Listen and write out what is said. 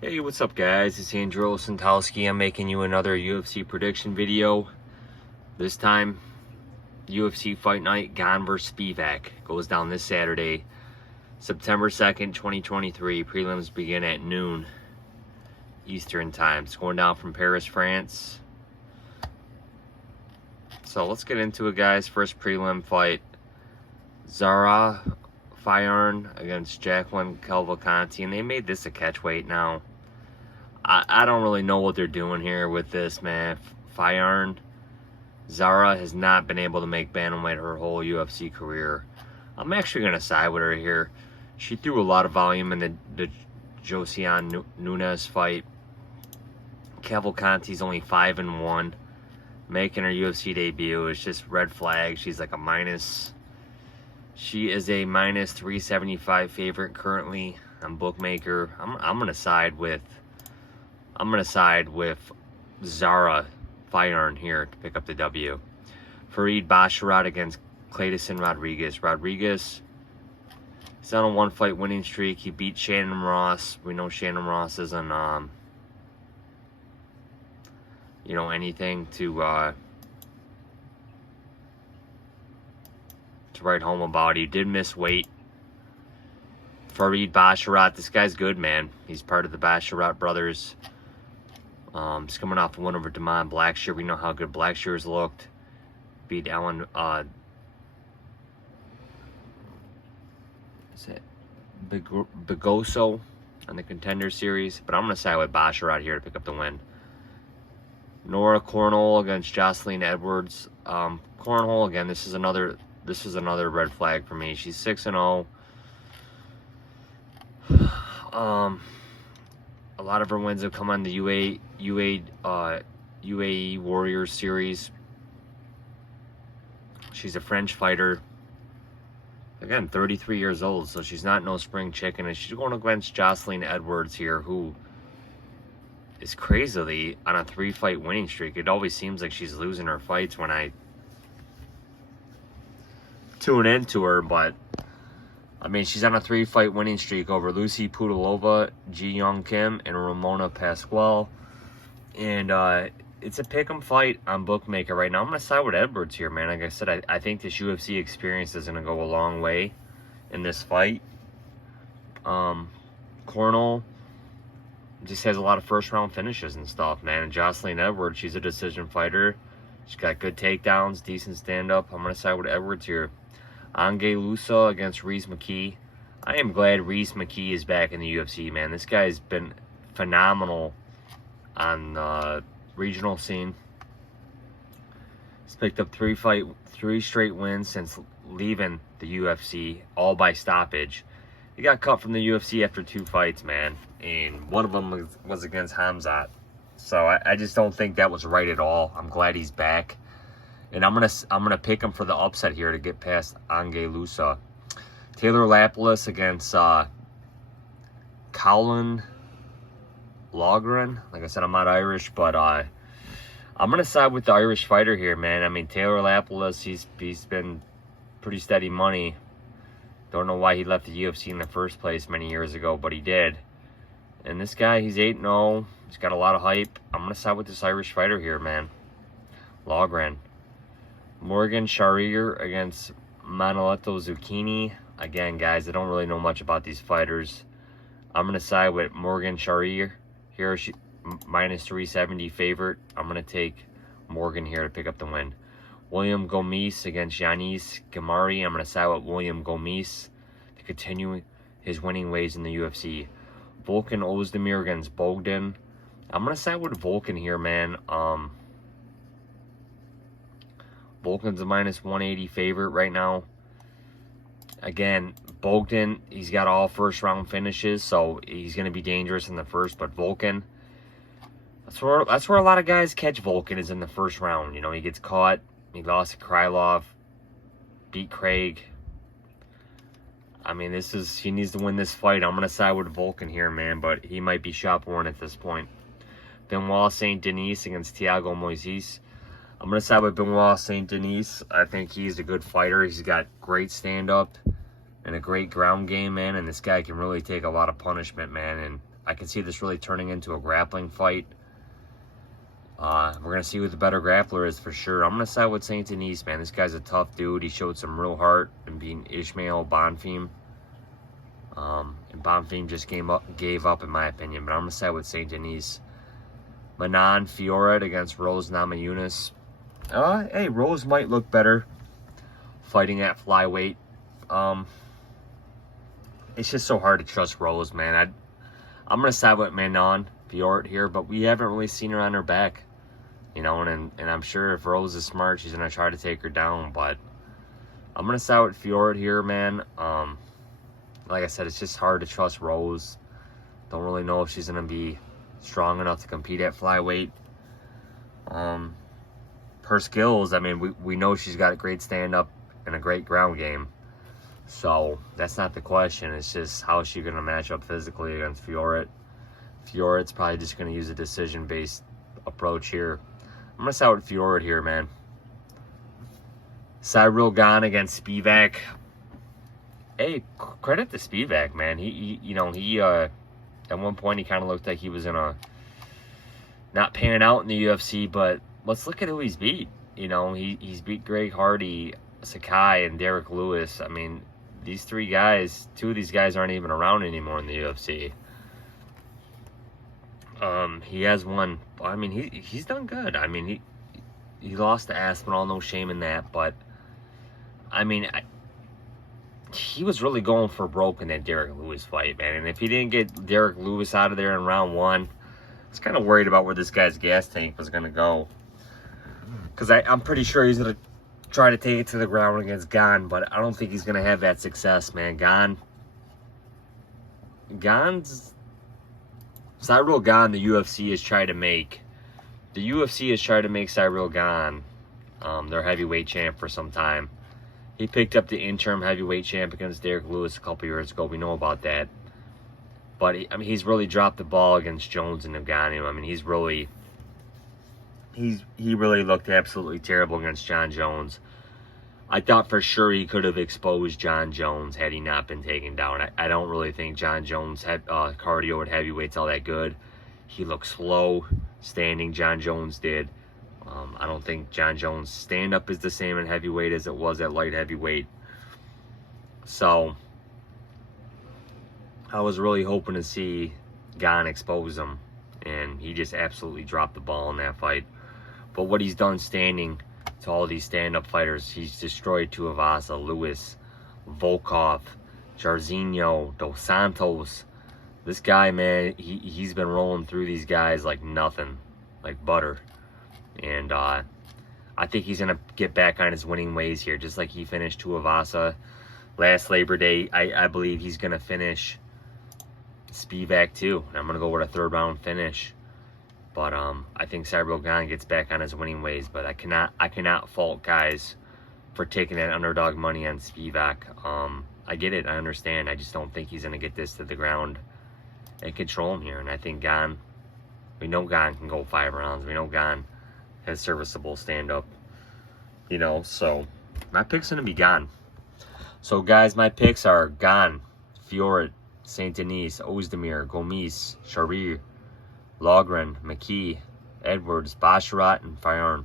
Hey, what's up guys? It's Andrew Santowski. I'm making you another UFC prediction video. This time, UFC Fight Night, Gane vs. Spivac goes down this Saturday, September 2nd, 2023. Prelims begin at noon Eastern time. It's going down from Paris, France. So let's get into it, guys. First prelim fight, Zara Fairn against Jacqueline Cavalcanti, and they made this a catchweight now. I don't really know what they're doing here with this, man. Fairn, Zara has not been able to make bantamweight her whole UFC career. I'm actually going to side with her here. She threw a lot of volume in the Josiane Nunes fight. Cavalcanti's only 5-1. Making her UFC debut is just red flag. She's like a minus. She is a minus 375 favorite currently on bookmaker. I'm gonna side with Zara Fairn here to pick up the W. Farid Basharat against Clayton Rodriguez. Rodriguez is on a one-fight winning streak. He beat Shannon Ross. We know Shannon Ross isn't anything to write home about. He did miss weight. Farid Basharat, this guy's good, man. He's part of the Basharat brothers. He's coming off a win over Damon Blackshear. We know how good Blackshear's looked. Beat Alan Bigoso on the Contender Series. But I'm going to side with Basharat here to pick up the win. Nora Cornwell against Jocelyn Edwards. Cornwell, again, this is another red flag for me. She's 6-0. A lot of her wins have come on the UAE Warriors series. She's a French fighter. Again, 33 years old, so she's not no spring chicken. And she's going against Jocelyn Edwards here, who is crazily on a 3-fight winning streak. It always seems like she's losing her fights when I tune into her, but I mean, she's on a 3-fight winning streak over Lucy Pudilova, Ji Young Kim, and Ramona Pasquale. And it's a pick'em fight on bookmaker right now. I'm going to side with Edwards here, man. Like I said, I think this UFC experience is going to go a long way in this fight. Cornell just has a lot of first-round finishes and stuff, man. And Jocelyn Edwards, she's a decision fighter. She's got good takedowns, decent stand-up. I'm going to side with Edwards here. Ange Lusa against McKee. I am glad McKee is back in the UFC, man. This guy's been phenomenal on the regional scene. He's picked up 3 straight wins since leaving the UFC, all by stoppage. He got cut from the UFC after 2 fights, man, and one of them was against Hamzat. So I just don't think that was right at all. I'm glad he's back. And I'm gonna pick him for the upset here to get past Ange Lusa. Taylor Lapilus against Colin Loughran. Like I said, I'm not Irish, but I'm gonna side with the Irish fighter here, man. I mean, Taylor Lapilus, he's been pretty steady money. Don't know why he left the UFC in the first place many years ago, but he did. And this guy, he's 8-0. He's got a lot of hype. I'm gonna side with this Irish fighter here, man. Loughran. Morgan Charriere against Manueto Zucchini. Again, guys, I don't really know much about these fighters. I'm going to side with Morgan Charriere here. She minus 370 favorite. I'm going to take Morgan here to pick up the win. William Gomis against Yanis Gamari. I'm going to side with William Gomis to continue his winning ways in the UFC. Volkan Oezdemir against Bogdan. I'm going to side with Volkan here, man. Volkan's a minus 180 favorite right now. Again, Bogdan, he's got all first-round finishes, so he's going to be dangerous in the first. But Volkan, that's where a lot of guys catch Volkan, is in the first round. You know, he gets caught. He lost to Krylov, beat Craig. I mean, he needs to win this fight. I'm going to side with Volkan here, man, but he might be shop-worn at this point. Benoit Saint-Denis against Thiago Moises. I'm going to side with Benoit Saint-Denis. I think he's a good fighter. He's got great stand-up and a great ground game, man. And this guy can really take a lot of punishment, man. And I can see this really turning into a grappling fight. We're going to see who the better grappler is for sure. I'm going to side with Saint-Denis, man. This guy's a tough dude. He showed some real heart in beating Ismail Bonfim. And Bonfim just gave up, in my opinion. But I'm going to side with Saint-Denis. Manon Fiorot against Rose Namajunas. Hey, Rose might look better fighting at flyweight. It's just so hard to trust Rose, man. I'm going to side with Manon Fiorot here, but we haven't really seen her on her back. You know, and I'm sure if Rose is smart, she's going to try to take her down. But I'm going to side with Fiorot here, man. Like I said, it's just hard to trust Rose. Don't really know if she's going to be strong enough to compete at flyweight. Her skills, I mean, we know she's got a great stand-up and a great ground game. So that's not the question. It's just how is she going to match up physically against Fiorot. Fiorot's probably just going to use a decision-based approach here. I'm going to side with Fiorot here, man. Ciryl Gane against Spivac. Hey, credit to Spivac, man. He at one point he kind of looked like he was in a not panning out in the UFC, but let's look at who he's beat. You know, he's beat Greg Hardy, Sakai, and Derek Lewis. I mean, these three guys, two of these guys aren't even around anymore in the UFC. He has won. I mean, he's done good. I mean, he lost to Aspinall, no shame in that. But I mean, he was really going for broke in that Derek Lewis fight, man. And if he didn't get Derek Lewis out of there in round one, I was kind of worried about where this guy's gas tank was going to go. Because I'm pretty sure he's going to try to take it to the ground against Gane, but I don't think he's going to have that success, man. Ciryl Gane, the UFC has tried to make. The UFC has tried to make Ciryl Gane their heavyweight champ for some time. He picked up the interim heavyweight champ against Derek Lewis a couple years ago. We know about that. But he's really dropped the ball against Jones and Ngannou. I mean, he really looked absolutely terrible against John Jones. I thought for sure he could have exposed John Jones had he not been taken down. I don't really think John Jones had cardio at heavyweight's all that good. He looked slow standing. John Jones did. I don't think John Jones' stand-up is the same in heavyweight as it was at light heavyweight. So I was really hoping to see Gane expose him, and he just absolutely dropped the ball in that fight. But what he's done standing to all these stand-up fighters, he's destroyed Tuivasa, Lewis, Volkov, Jairzinho, Dos Santos. This guy, man, he's been rolling through these guys like nothing, like butter. And I think he's going to get back on his winning ways here, just like he finished Tuivasa last Labor Day. I believe he's going to finish Spivac too. I'm going to go with a third-round finish. But I think Ciryl Gane gets back on his winning ways. But I cannot fault guys for taking that underdog money on Spivac. I get it. I understand. I just don't think he's going to get this to the ground and control him here. And I think Gane, we know Gane can go 5 rounds. We know Gane has serviceable stand-up. You know, so my pick's going to be Gane. So, guys, my picks are Gane, Fiorot, Saint-Denis, Oezdemir, Gomis, Charriere, Loughran, McKee, Edwards, Basharat, and Fairn.